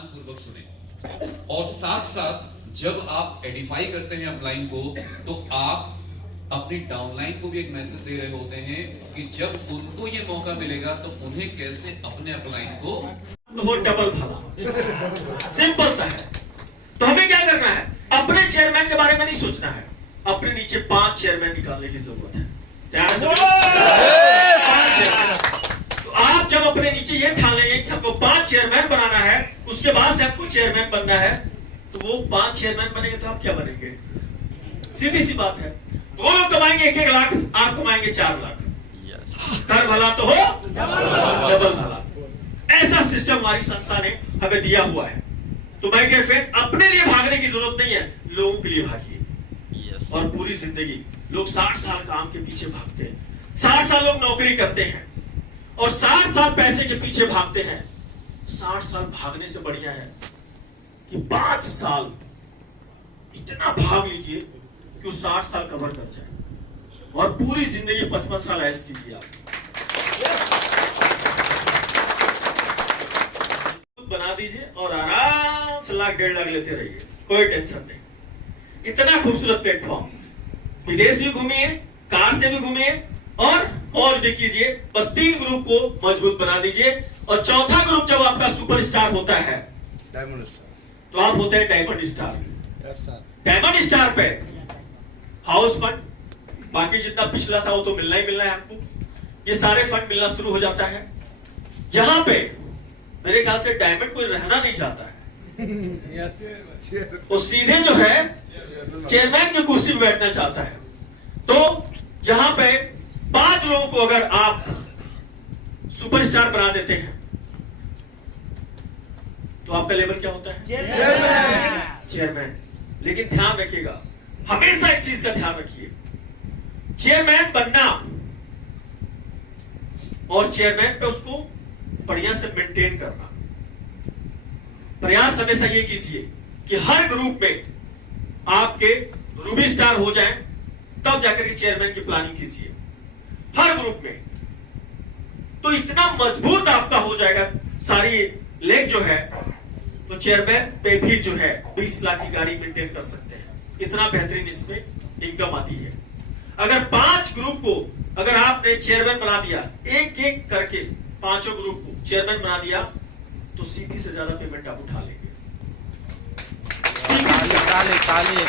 ध्यानपूर्वक सुने और साथ साथ जब आप एडिफाई करते हैं अपलाइन को तो आप अपनी डाउनलाइन को भी एक मैसेज दे रहे होते हैं कि जब उनको ये मौका मिलेगा तो उन्हें कैसे अपने अपलाइन को वो डबल भला सिंपल सा है। तो हमें क्या करना है, अपने चेयरमैन के बारे में नहीं सोचना है, अपने नीचे 5 चेयरमैन निकालने की जरूरत है। तैयार है? 5 चेयरमैन। तो आप जब अपने नीचे ये ठान लेंगे कि हमको 5 चेयरमैन बनाना है, उसके बाद से आपको चेयरमैन बनना है, तो वो 5 चेयरमैन बनेंगे तो आप क्या बनेंगे? सीधी सी बात है। वो लोग कमाएंगे 1-1 लाख, आप कमाएंगे 4 लाख। कर भला तो हो डबल भला। ऐसा सिस्टम हमारी संस्था ने हमें दिया हुआ है। तो माय डियर फ्रेंड, अपने लिए भागने की जरूरत नहीं है, लोगों के लिए भागिए। और पूरी जिंदगी लोग 60 साल काम के पीछे भागते हैं, 60 साल लोग नौकरी करते हैं और 60 साल पैसे के पीछे भागते हैं। 60 साल भागने से बढ़िया है कि 5 साल इतना भाग लीजिए कि वो 60 साल कवर कर जाए और पूरी जिंदगी 55 साल ऐश कीजिए। आप बना दीजिए और आराम से 1-1.5 लाख लेते रहिए, कोई टेंशन नहीं। इतना खूबसूरत प्लेटफॉर्म, विदेश भी घूमिए, कार से भी घूमिए और मौज भी कीजिए। बस 3 ग्रुप को मजबूत बना दीजिए और चौथा ग्रुप जब आपका सुपरस्टार होता है, डायमंड स्टार, तो आप होते हैं diamond star. Yes sir. Diamond star पे हाउस फंड, बाकी जितना पिछला था वो तो मिलना ही मिलना है आपको, ये सारे फंड मिलना शुरू हो जाता है। यहां पे मेरे ख्याल से डायमंड कोई रहना नहीं चाहता है, यस। वो सीधे जो है चेयरमैन की कुर्सी पे बैठना चाहता है। तो यहां पे 5 लोगों को अगर आप सुपरस्टार बना देते हैं तो आपका लेवल क्या होता है? चेयरमैन। लेकिन ध्यान रखिएगा, हमेशा एक चीज का ध्यान रखिए, चेयरमैन बनना और चेयरमैन पे उसको बढ़िया से मेंटेन करना। प्रयास हमेशा ये कीजिए कि हर ग्रुप में आपके रूबी स्टार हो जाएं, तब जाकर के चेयरमैन की प्लानिंग कीजिए हर ग्रुप में। तो इतना मजबूत आपका हो जाएगा सारी लेग जो है, तो चेयरमैन पे भी जो है 20 लाख की गाड़ी मेंटेन कर सकते हैं। इतना बेहतरीन इसमें इनकम आती है। अगर 5 ग्रुप को अगर आपने चेयरमैन बना दिया, एक-एक करके 5 ग्रुप को चेयरमैन बना दिया, तो सीधी से ज्यादा पेमेंट आप उठा लेंगे। ताली ताली ताली।